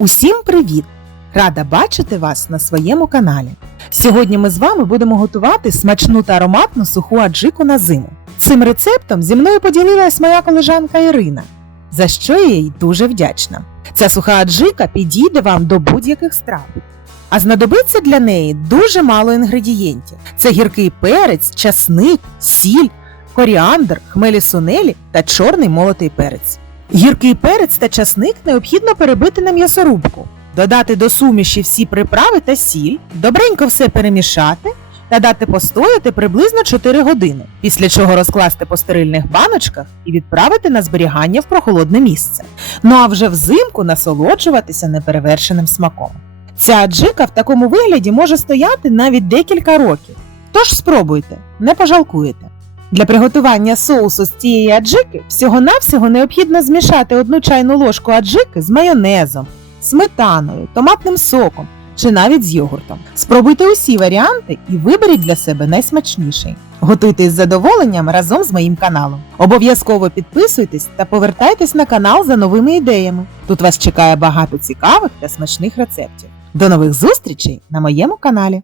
Усім привіт! Рада бачити вас на своєму каналі. Сьогодні ми з вами будемо готувати смачну та ароматну суху аджику на зиму. Цим рецептом зі мною поділилась моя колежанка Ірина, за що я їй дуже вдячна. Ця суха аджика підійде вам до будь-яких страв. А знадобиться для неї дуже мало інгредієнтів: це гіркий перець, часник, сіль, коріандр, хмелі сунелі та чорний молотий перець. Гіркий перець та часник необхідно перебити на м'ясорубку, додати до суміші всі приправи та сіль, добренько все перемішати та дати постояти приблизно 4 години, після чого розкласти по стерильних баночках і відправити на зберігання в прохолодне місце. Ну а вже взимку насолоджуватися неперевершеним смаком. Ця аджика в такому вигляді може стояти навіть декілька років. Тож спробуйте, не пожалкуєте. Для приготування соусу з цієї аджики всього-навсього необхідно змішати одну чайну ложку аджики з майонезом, сметаною, томатним соком чи навіть з йогуртом. Спробуйте усі варіанти і виберіть для себе найсмачніший. Готуйте з задоволенням разом з моїм каналом. Обов'язково підписуйтесь та повертайтесь на канал за новими ідеями. Тут вас чекає багато цікавих та смачних рецептів. До нових зустрічей на моєму каналі!